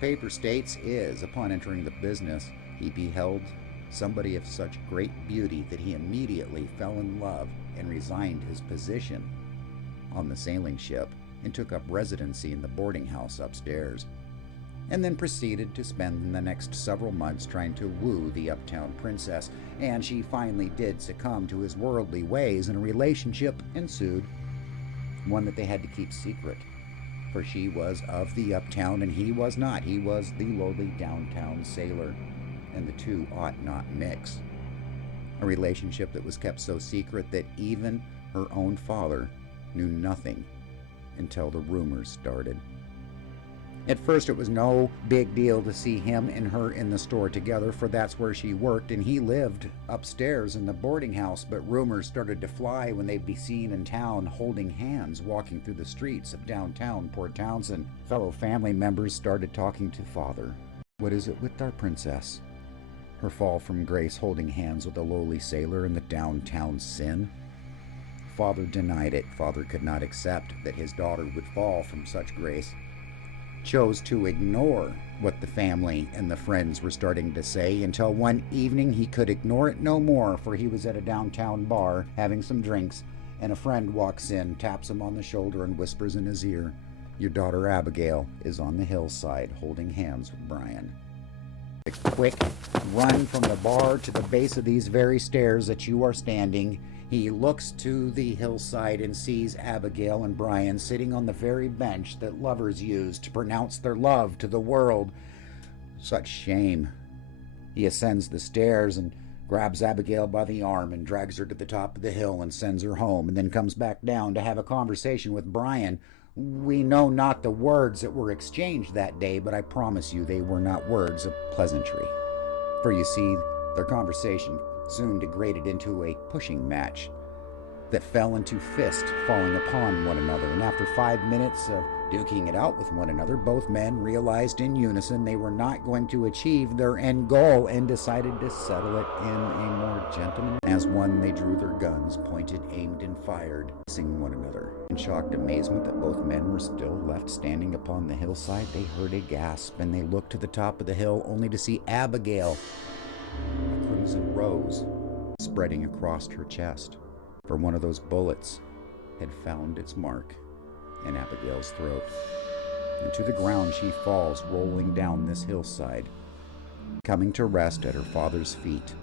paper states, is, upon entering the business, he beheld somebody of such great beauty that he immediately fell in love and resigned his position on the sailing ship and took up residency in the boarding house upstairs, and then proceeded to spend the next several months trying to woo the uptown princess, and she finally did succumb to his worldly ways, and a relationship ensued, one that they had to keep secret, for she was of the uptown and he was not. He was the lowly downtown sailor, and the two ought not mix. A relationship that was kept so secret that even her own father knew nothing until the rumors started. At first, it was no big deal to see him and her in the store together, for that's where she worked and he lived upstairs in the boarding house. But rumors started to fly when they'd be seen in town holding hands walking through the streets of downtown Port Townsend. Fellow family members started talking to father. What is it with our princess? Her fall from grace holding hands with a lowly sailor in the downtown sin? Father denied it. Father could not accept that his daughter would fall from such grace. Chose to ignore what the family and the friends were starting to say, until one evening he could ignore it no more, for he was at a downtown bar having some drinks, and a friend walks in, taps him on the shoulder, and whispers in his ear, "Your daughter Abigail is on the hillside holding hands with Brian." A quick run from the bar to the base of these very stairs that you are standing. He looks to the hillside and sees Abigail and Brian sitting on the very bench that lovers use to pronounce their love to the world. Such shame. He ascends the stairs and grabs Abigail by the arm and drags her to the top of the hill and sends her home, and then comes back down to have a conversation with Brian. We know not the words that were exchanged that day, but I promise you they were not words of pleasantry. For you see, their conversation soon degraded into a pushing match that fell into fist falling upon one another, and after 5 minutes of duking it out with one another, both men realized in unison they were not going to achieve their end goal and decided to settle it in a more gentlemanly. As one, they drew their guns, pointed, aimed, and fired, missing one another. In shocked amazement that both men were still left standing upon the hillside, they heard a gasp, and they looked to the top of the hill only to see Abigail, a crimson rose spreading across her chest, for one of those bullets had found its mark in Abigail's throat, and to the ground she falls, rolling down this hillside, coming to rest at her father's feet.